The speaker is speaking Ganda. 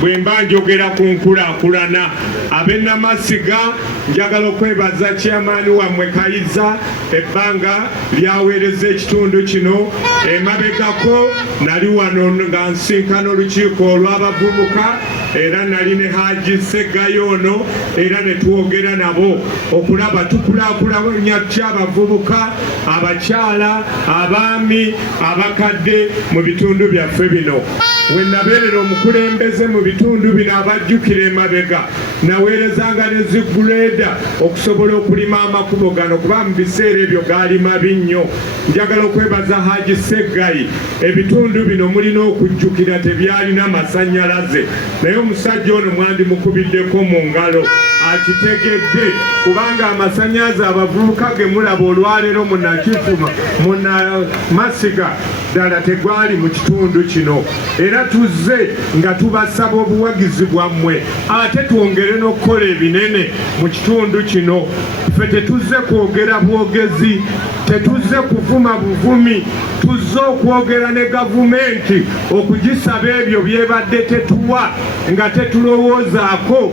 bwe mba njogera ku nkulaakulana ab'e Namasiga njagala okwebaza chairman wammwe Kayiza ebbanga lyaweereza ekitundu kino emabegako nali wano nga nsinkana olukiiko olw'abavubuka era nali ne Haji Ssegayo ono era ne twogera nabo okulaba tukulaakulanya abavubuka abakyala abaami abakadde mu bitundu byaffe bino. We nabeerera omukulembeze mu bitundu bino abajjukira emabega naweerezanga ne ziguleda okusobola okulima amakubo gano kuba mu biseera ebyo gaali mabi nnyo. Njagala okwebaza Haji Ssegayi, ebitundu bino mulina okujjukira tebyalina masannyalaze naye omusajja ono mwandimukubiddeko mu ngalo akitegedde kubanga amasannyalaze abavubuka ge mulaba olwaleero mu Nakifuma mu Namasiga ddala tegwali mu kitundu kino era tuzze nga tubasaba obuwagizi bwammwe ate twongere n'okukola ebinene mu kitundu kino. Ffe tetuzze kwogera bwogezi, tetuzze kuvuma buvumi, tuzze okwogera ne gavumenti okugisaba ebyo byebadde tetuwa nga tetulowoozaako.